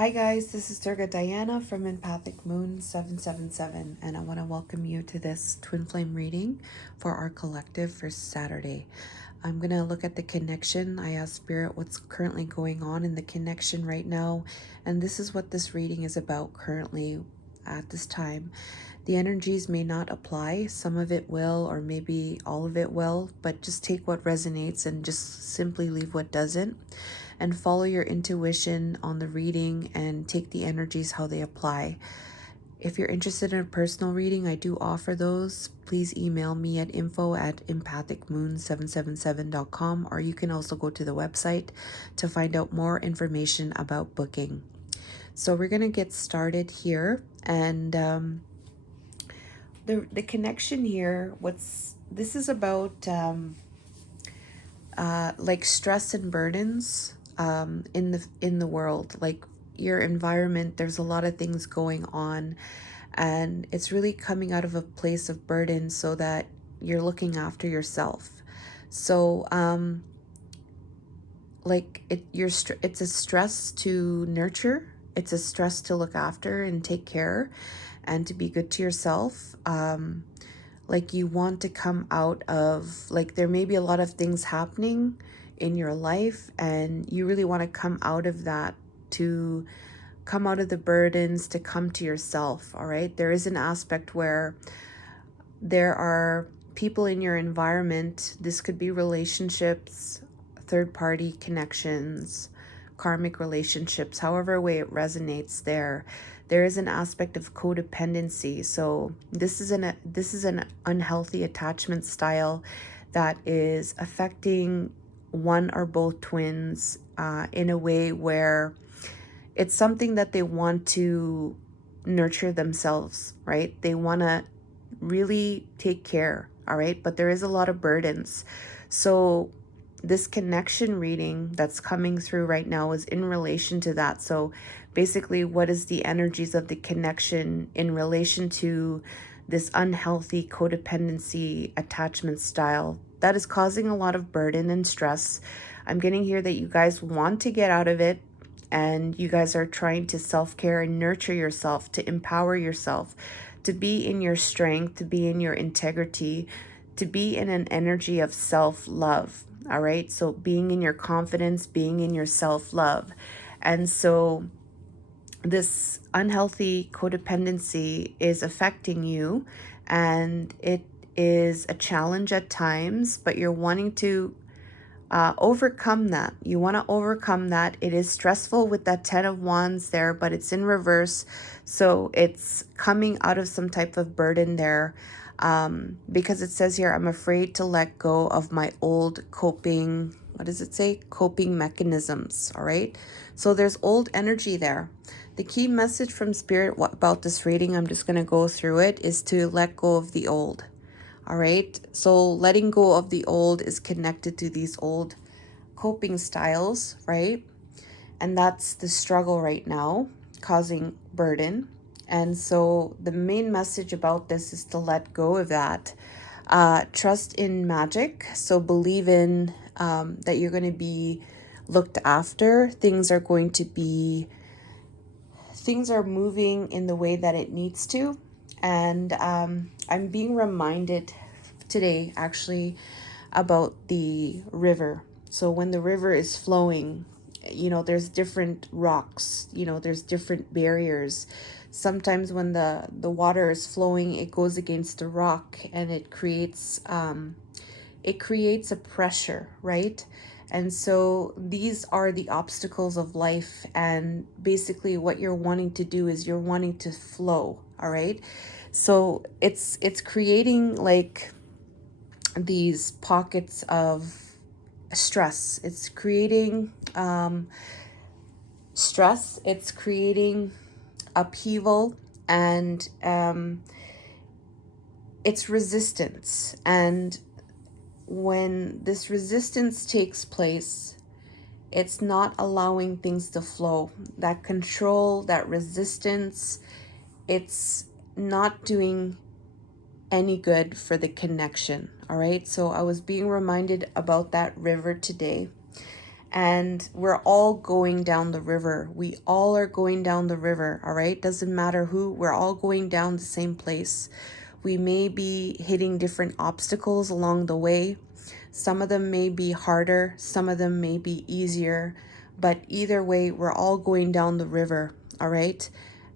Hi guys, this is Durga Diana from Empathic Moon 777, and I want to welcome you to this twin flame reading for our collective for Saturday. I'm going to look at the connection. I asked Spirit what's currently going on in the connection right now, and this is what this reading is about currently at this time. The energies may not apply, some of it will, or maybe all of it will, but just take what resonates and just simply leave what doesn't. And follow your intuition on the reading and take the energies how they apply. If you're interested in a personal reading, I do offer those. Please email me at info@empathicmoon777.com, or you can also go to the website to find out more information about booking. So we're going to get started here. And the connection here, this is about like stress and burdens in the world, like your environment. There's a lot of things going on, and it's really coming out of a place of burden so that you're looking after yourself. So like it's a stress to nurture, it's a stress to look after and take care and to be good to yourself. Like you want to come out of, like, there may be a lot of things happening in your life and you really want to come out of that, to come out of the burdens, to come to yourself. All right, there is an aspect where there are people in your environment. This could be relationships, third party connections, karmic relationships, however way it resonates there. There is an aspect of codependency. So this is an unhealthy attachment style that is affecting one or both twins in a way where it's something that they want to nurture themselves, right? They want to really take care, all right? But there is a lot of burdens. So this connection reading that's coming through right now is in relation to that. So basically, what is the energies of the connection in relation to this unhealthy codependency attachment style that is causing a lot of burden and stress? I'm getting here that you guys want to get out of it, and you guys are trying to self-care and nurture yourself, to empower yourself, to be in your strength, to be in your integrity, to be in an energy of self-love. All right, so being in your confidence, being in your self-love. And so this unhealthy codependency is affecting you, and it is a challenge at times, but you're wanting to overcome that. You want to overcome that. It is stressful with that 10 of Wands there, but it's in reverse. So it's coming out of some type of burden there, because it says here, I'm afraid to let go of my old coping, what does it say? Coping mechanisms. All right. So there's old energy there. The key message from Spirit about this reading, I'm just going to go through it, is to let go of the old. All right, so letting go of the old is connected to these old coping styles, right? And that's the struggle right now, causing burden. And so the main message about this is to let go of that. Trust in magic. So believe in that you're going to be looked after. Things are moving in the way that it needs to. And I'm being reminded today, actually, about the river. So when the river is flowing, there's different rocks, there's different barriers. Sometimes when the water is flowing, it goes against the rock and it creates a pressure, right? And so these are the obstacles of life. And basically what you're wanting to do is you're wanting to flow. All right. So it's creating like these pockets of stress. It's creating stress. It's creating upheaval, and it's resistance. And when this resistance takes place, it's not allowing things to flow. That control, that resistance, it's not doing any good for the connection. All right, so I was being reminded about that river today. and we're all going down the river. We all are going down the river, all right? Doesn't matter who, we're all going down the same place. We may be hitting different obstacles along the way. Some of them may be harder, some of them may be easier, but either way, we're all going down the river, all right?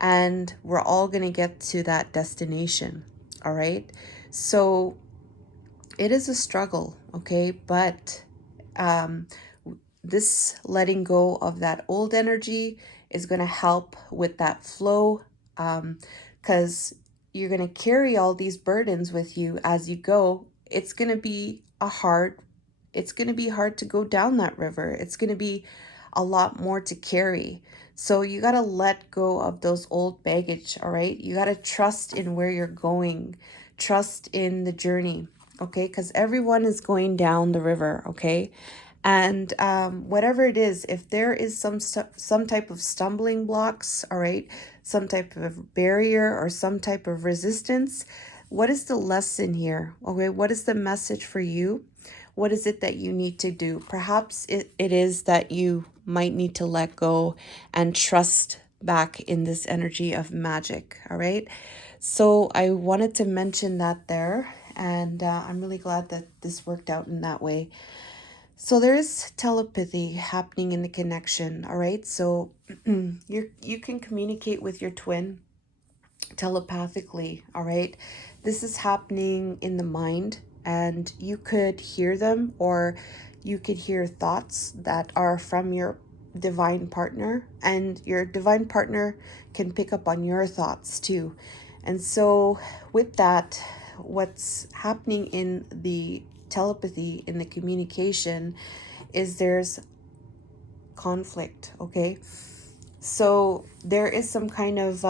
And we're all going to get to that destination, all right? So it is a struggle, okay? But this letting go of that old energy is going to help with that flow, because you're going to carry all these burdens with you as you go. It's going to be it's going to be hard to go down that river. It's going to be a lot more to carry. So you got to let go of those old baggage, all right? You got to trust in where you're going, trust in the journey, okay? Because everyone is going down the river, okay? And whatever it is, if there is some type of stumbling blocks, all right, some type of barrier or some type of resistance, what is the lesson here? Okay, what is the message for you? What is it that you need to do? Perhaps it is that you might need to let go and trust back in this energy of magic, all right? So I wanted to mention that there, and I'm really glad that this worked out in that way. So there is telepathy happening in the connection, all right? So you can communicate with your twin telepathically, all right? This is happening in the mind, and you could hear them, or you could hear thoughts that are from your divine partner, and your divine partner can pick up on your thoughts too. And so with that, what's happening in the telepathy, in the communication, is there's conflict, okay? So there is some kind of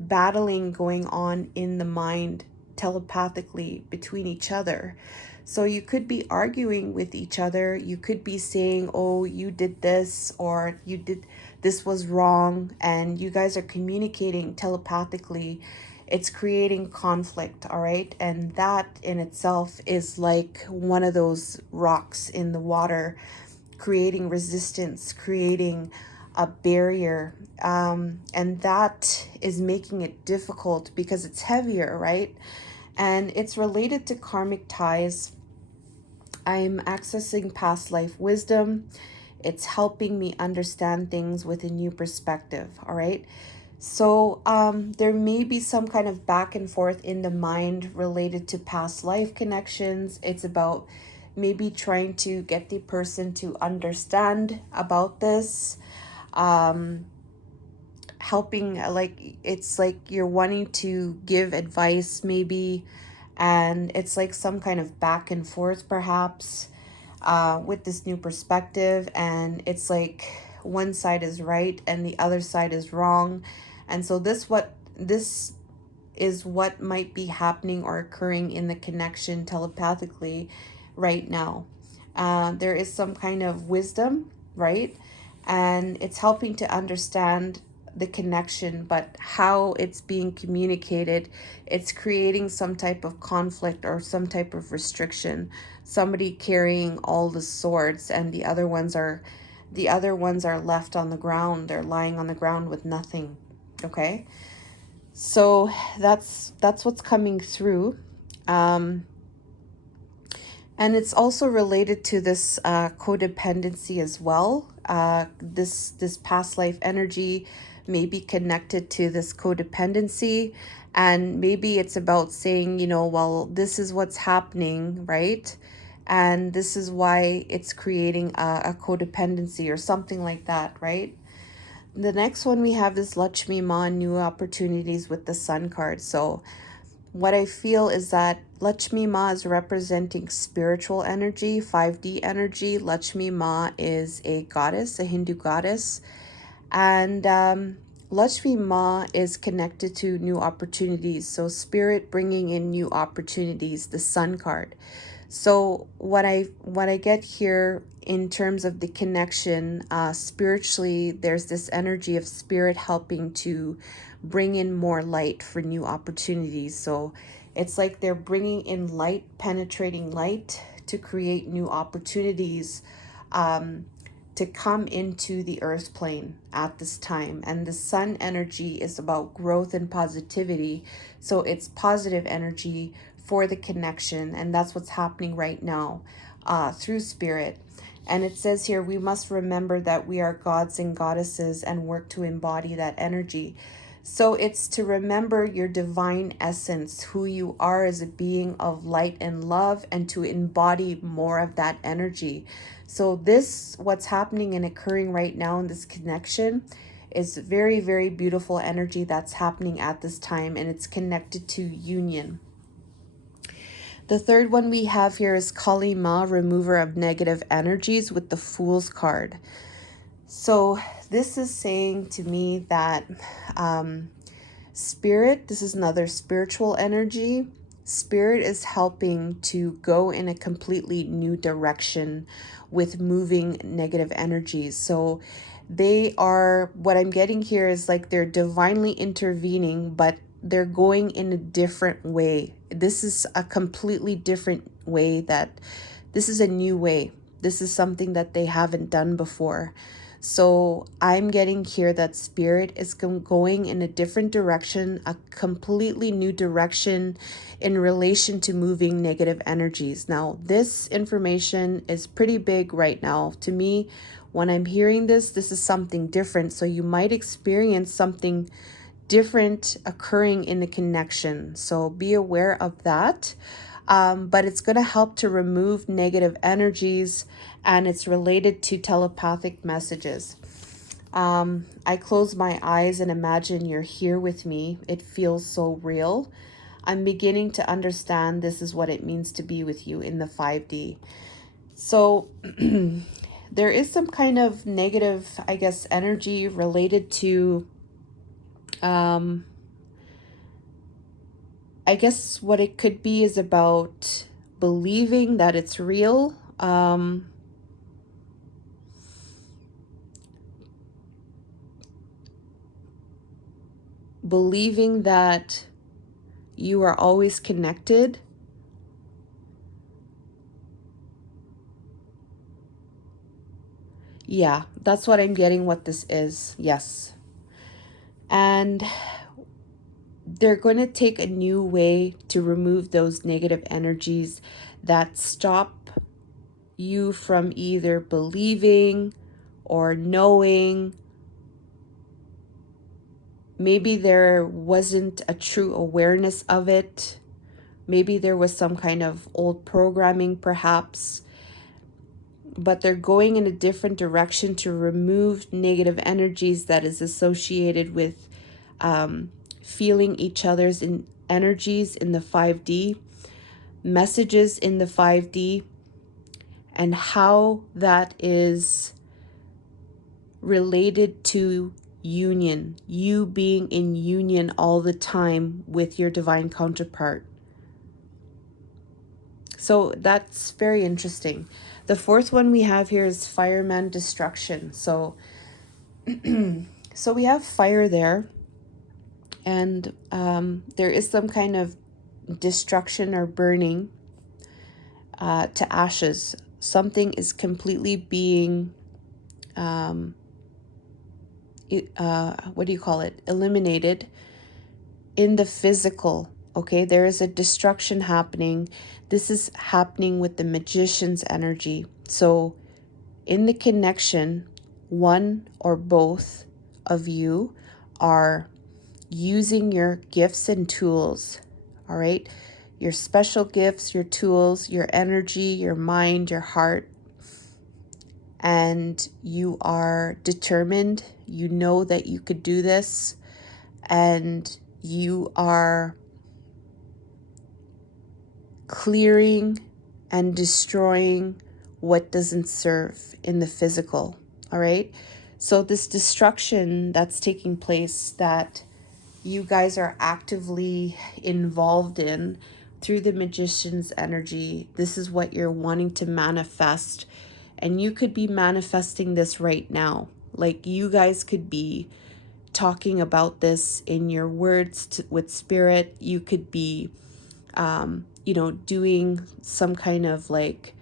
battling going on in the mind telepathically between each other. So you could be arguing with each other. You could be saying, oh, you did this, or you did this was wrong, and you guys are communicating telepathically. It's creating conflict, all right? And that in itself is like one of those rocks in the water, creating resistance, creating a barrier. And that is making it difficult because it's heavier, right? And it's related to karmic ties. I'm accessing past life wisdom. It's helping me understand things with a new perspective, all right? So there may be some kind of back and forth in the mind related to past life connections. It's about maybe trying to get the person to understand about this, helping, like it's like you're wanting to give advice maybe, and it's like some kind of back and forth perhaps with this new perspective, and it's like one side is right and the other side is wrong. And so this is what might be happening or occurring in the connection telepathically right now. There is some kind of wisdom, right? And it's helping to understand the connection, but how it's being communicated, it's creating some type of conflict or some type of restriction. Somebody carrying all the swords, and the other ones are left on the ground. They're lying on the ground with nothing. Okay? So that's what's coming through. Um, and it's also related to this codependency as well. This past life energy may be connected to this codependency, and maybe it's about saying, well, this is what's happening, right? And this is why it's creating a codependency or something like that, right? The next one we have is Lakshmi Ma, new opportunities with the Sun card. So what I feel is that Lakshmi Ma is representing spiritual energy, 5D energy. Lakshmi Ma is a goddess, a Hindu goddess. And Lakshmi Ma is connected to new opportunities. So spirit bringing in new opportunities, the Sun card. So what I get here in terms of the connection, spiritually, there's this energy of spirit helping to bring in more light for new opportunities. So it's like they're bringing in light, penetrating light to create new opportunities to come into the earth plane at this time. And the sun energy is about growth and positivity. So it's positive energy for the connection. And that's what's happening right now through spirit. And it says here, we must remember that we are gods and goddesses and work to embody that energy. So it's to remember your divine essence, who you are as a being of light and love, and to embody more of that energy. So this, what's happening and occurring right now in this connection, is very, very beautiful energy that's happening at this time, and it's connected to union. The third one we have here is Kali Ma, remover of negative energies, with the Fool's card. So this is saying to me that spirit, this is another spiritual energy. Spirit is helping to go in a completely new direction with moving negative energies. So they are, what I'm getting here is like they're divinely intervening, but they're going in a different way. This is a completely different way, that this is a new way. This is something that they haven't done before. So I'm getting here that spirit is going in a different direction, a completely new direction in relation to moving negative energies. Now, this information is pretty big right now. To me, when I'm hearing this, this is something different. So you might experience something different occurring in the connection. So be aware of that. But it's going to help to remove negative energies, and it's related to telepathic messages. I close my eyes and imagine you're here with me. It feels so real. I'm beginning to understand this is what it means to be with you in the 5D. So there is some kind of negative, I guess, energy related to I guess what it could be is about believing that it's real. Believing that you are always connected. Yeah, that's what I'm getting what this is. Yes. And they're going to take a new way to remove those negative energies that stop you from either believing or knowing. Maybe there wasn't a true awareness of it. Maybe there was some kind of old programming, perhaps. But they're going in a different direction to remove negative energies that is associated with feeling each other's energies in the 5D, messages in the 5D, and how that is related to union, you being in union all the time with your divine counterpart. So that's very interesting. The fourth one we have here is fireman destruction. So so we have fire there, and there is some kind of destruction or burning to ashes. Something is completely being what do you call it? Eliminated in the physical. Okay, there is a destruction happening. This is happening with the magician's energy. So in the connection, one or both of you are using your gifts and tools. All right, your special gifts, your tools, your energy, your mind, your heart, and you are determined. You know that you could do this, and you are clearing and destroying what doesn't serve in the physical. All right, so this destruction that's taking place, that you guys are actively involved in through the magician's energy, this is what you're wanting to manifest. And you could be manifesting this right now. Like, you guys could be talking about this in your words with spirit. You could be doing some kind of like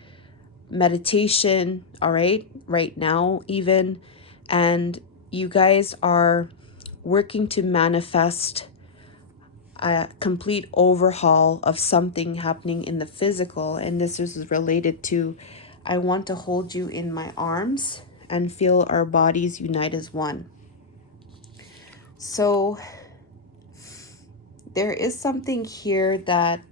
meditation, all right now even, and you guys are working to manifest a complete overhaul of something happening in the physical. And this is related to, I want to hold you in my arms and feel our bodies unite as one. So there is something here that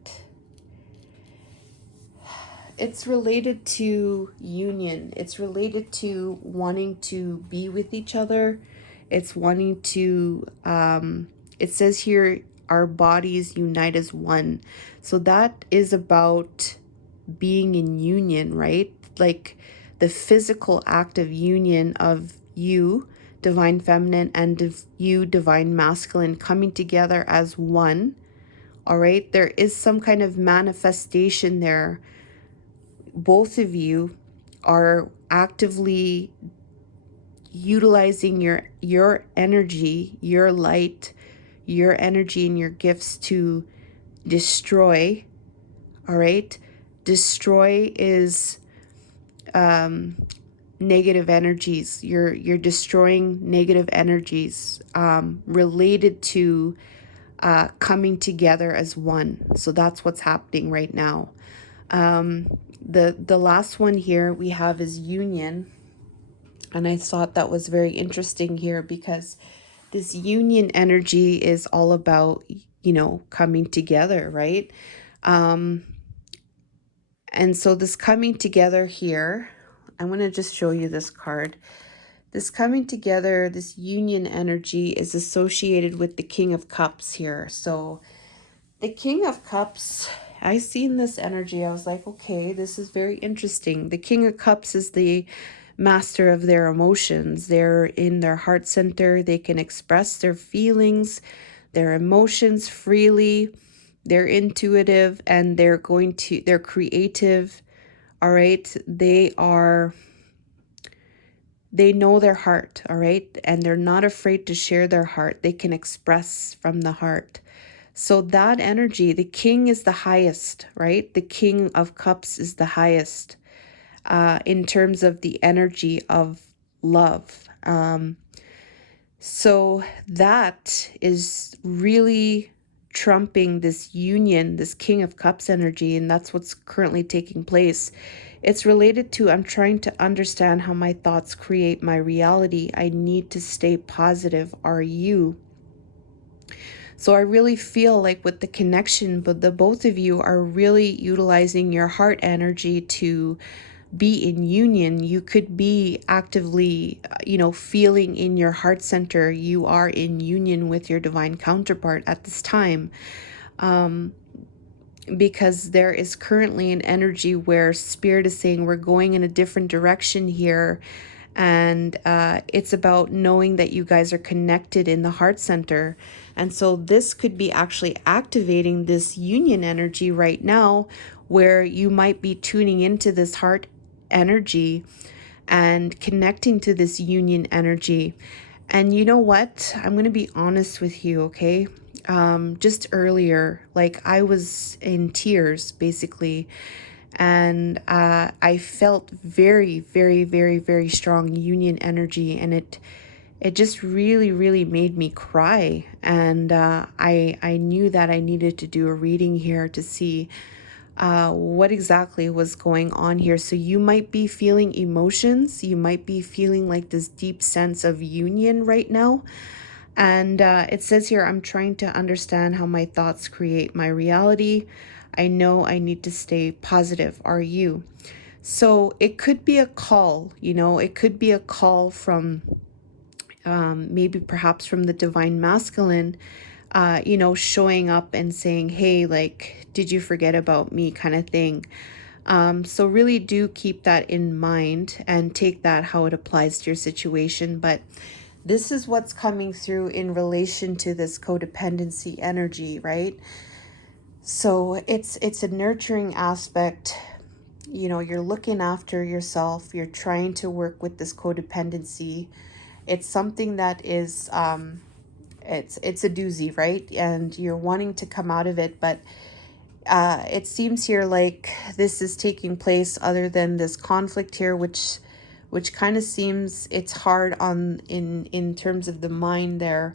it's related to union. It's related to wanting to be with each other. It's wanting to, it says here, our bodies unite as one. So that is about being in union, right? Like the physical act of union of you, divine feminine, and you, divine masculine, coming together as one. All right. There is some kind of manifestation there. Both of you are actively utilizing your energy, your light, your energy and your gifts to destroy. All right. Destroy is negative energies. You're destroying negative energies related to coming together as one. So that's what's happening right now. The last one here we have is union, and I thought that was very interesting here because this union energy is all about, coming together, right? And so this coming together here, I'm going to just show you this card. This coming together, this union energy is associated with the King of Cups here. So the King of Cups, I seen this energy. I was like, okay, this is very interesting. The King of Cups is the master of their emotions. They're in their heart center. They can express their feelings, their emotions freely. They're intuitive and they're creative. All right. They know their heart. All right. And they're not afraid to share their heart. They can express from the heart. So that energy, the king is the highest, right? The King of Cups is the highest in terms of the energy of love. So that is really trumping this union, this King of Cups energy, and that's what's currently taking place. It's related to, I'm trying to understand how my thoughts create my reality. I need to stay positive. Are you? So I really feel like with the connection, but the both of you are really utilizing your heart energy to be in union. You could be actively, feeling in your heart center. You are in union with your divine counterpart at this time. Because there is currently an energy where spirit is saying we're going in a different direction here. And it's about knowing that you guys are connected in the heart center. And so this could be actually activating this union energy right now, where you might be tuning into this heart energy and connecting to this union energy. And you know what? I'm going to be honest with you, okay? Just earlier, like I was in tears basically, and I felt very, very, very, very strong union energy, and it just really, really made me cry. And I knew that I needed to do a reading here to see what exactly was going on here. So you might be feeling emotions. You might be feeling like this deep sense of union right now. And it says here, I'm trying to understand how my thoughts create my reality. I know I need to stay positive. Are you? So it could be a call, it could be a call from maybe perhaps from the divine masculine, showing up and saying, hey, like, did you forget about me, kind of thing. So really do keep that in mind and take that how it applies to your situation. But this is what's coming through in relation to this codependency energy, right? So it's a nurturing aspect. You're looking after yourself. You're trying to work with this codependency. It's something that is it's a doozy, right? And you're wanting to come out of it, but It seems here like this is taking place other than this conflict here, which kind of seems it's hard on in terms of the mind there.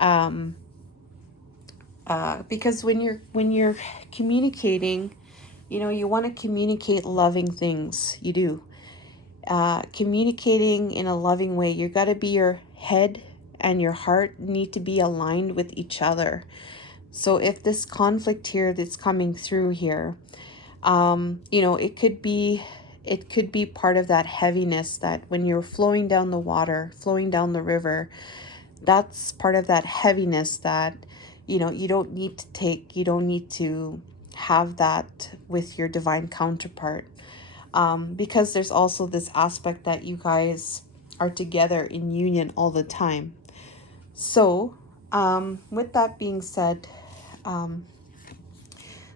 Um, because when you're communicating, you know, you want to communicate loving things. You do. Communicating in a loving way. You got to be, your head and your heart need to be aligned with each other. So if this conflict here that's coming through here, you know, it could be part of that heaviness that when you're flowing down the water, flowing down the river, that's part of that heaviness that, you know, you don't need to have that with your divine counterpart. Because there's also this aspect that you guys are together in union all the time. So, with that being said, um,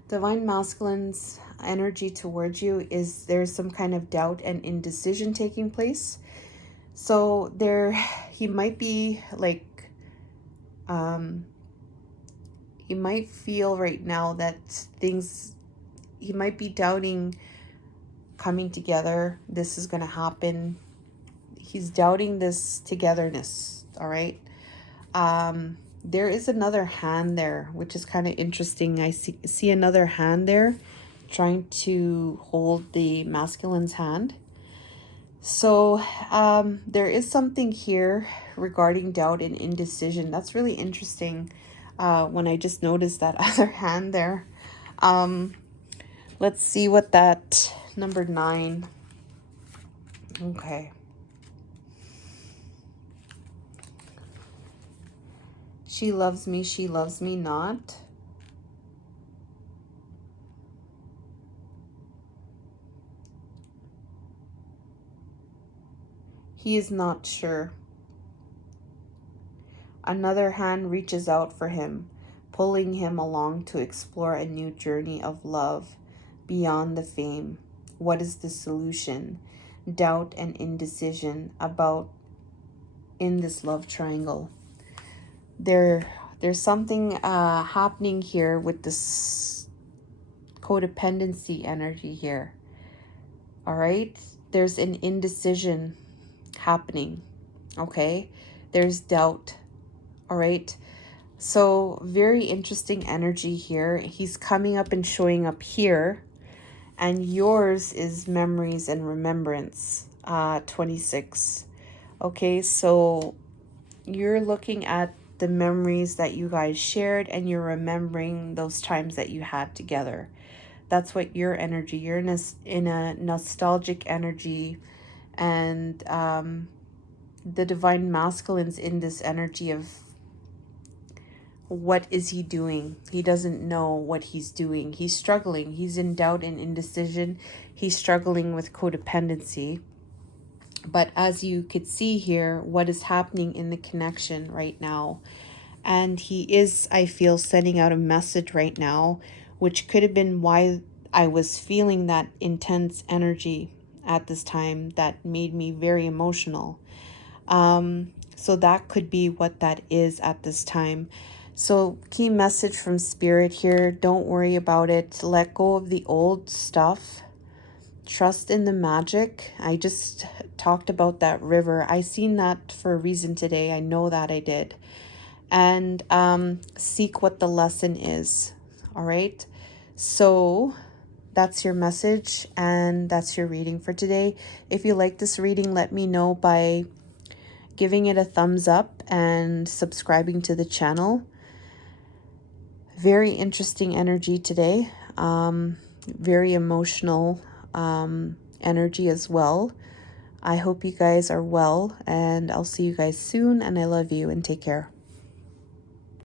divine masculine's energy towards you is there's some kind of doubt and indecision taking place. So there, he might be like, um, he might feel right now that things, he might be doubting coming together. This is going to happen. He's doubting this togetherness. All right. There is another hand there, which is kind of interesting. I see another hand there trying to hold the masculine's hand. So there is something here regarding doubt and indecision. That's really interesting when I just noticed that other hand there. Um, let's see what that number 9. Okay. She loves me not. He is not sure. Another hand reaches out for him, pulling him along to explore a new journey of love beyond the fame. What is the solution? Doubt and indecision about in this love triangle. There's something happening here with this codependency energy here. All right? There's an indecision happening. Okay? There's doubt. All right? So, very interesting energy here. He's coming up and showing up here. And yours is memories and remembrance, 26. Okay, so you're looking at the memories that you guys shared and you're remembering those times that you had together. That's what your energy, you're in a nostalgic energy. And the divine masculine's in this energy of, what is he doing? He doesn't know what he's doing. He's struggling. He's in doubt and indecision. He's struggling with codependency. But as you could see here, what is happening in the connection right now. And he is, I feel, sending out a message right now, which could have been why I was feeling that intense energy at this time that made me very emotional. So that could be what that is at this time. So key message from spirit here, don't worry about it. Let go of the old stuff. Trust in the magic. I just talked about that river. I seen that for a reason today. I know that I did. And seek what the lesson is. All right. So that's your message and that's your reading for today. If you like this reading, let me know by giving it a thumbs up and subscribing to the channel. Very interesting energy today. Very emotional energy as well. I hope you guys are well, and I'll see you guys soon, and I love you, and take care.